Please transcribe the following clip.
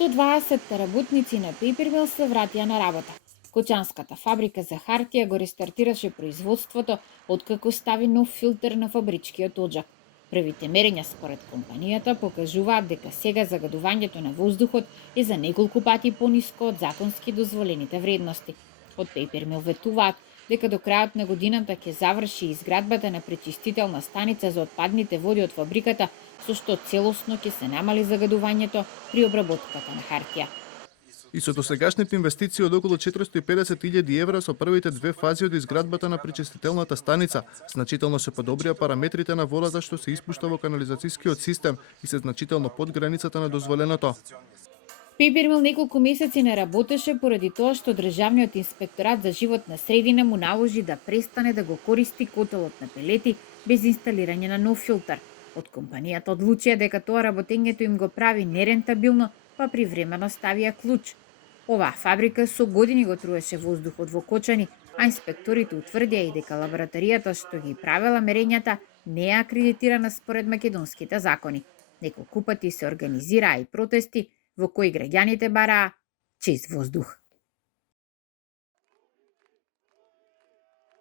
120 работници на Papermill се вратија на работа. Кочанската фабрика за хартија го рестартираше производството откако стави нов филтер на фабричкиот оджак. Првите мерења според компанијата покажуваат дека сега загадувањето на воздухот е за неколку пати пониско од законски дозволените вредности. Од Papermill ветуваат дека до крајот на годината ќе заврши изградбата на пречистителна станица за отпадните води од фабриката, со што целосно ќе се намали загадувањето при обработката на хартија. И со досегашните инвестиции од околу 450.000 евра со првите две фази од изградбата на пречистителната станица, значително се подобрија параметрите на водата што се испушта во канализацијскиот систем и се значително под границата на дозволеното. Papermill неколку месеци не работеше поради тоа што Државниот инспекторат за животна средина му наложи да престане да го користи котелот на пелети без инсталирање на нов филтер. Од компанијата одлучија дека тоа работењето им го прави нерентабилно, па привремено ставија клуч. Оваа фабрика со години го труеше воздухот во Кочани, а инспекторите утврдија и дека лабораторијата што ги правела мерењата не е акредитирана според македонските закони. Неколку пати се организираа и протести во кои граѓаните бараа чист воздух.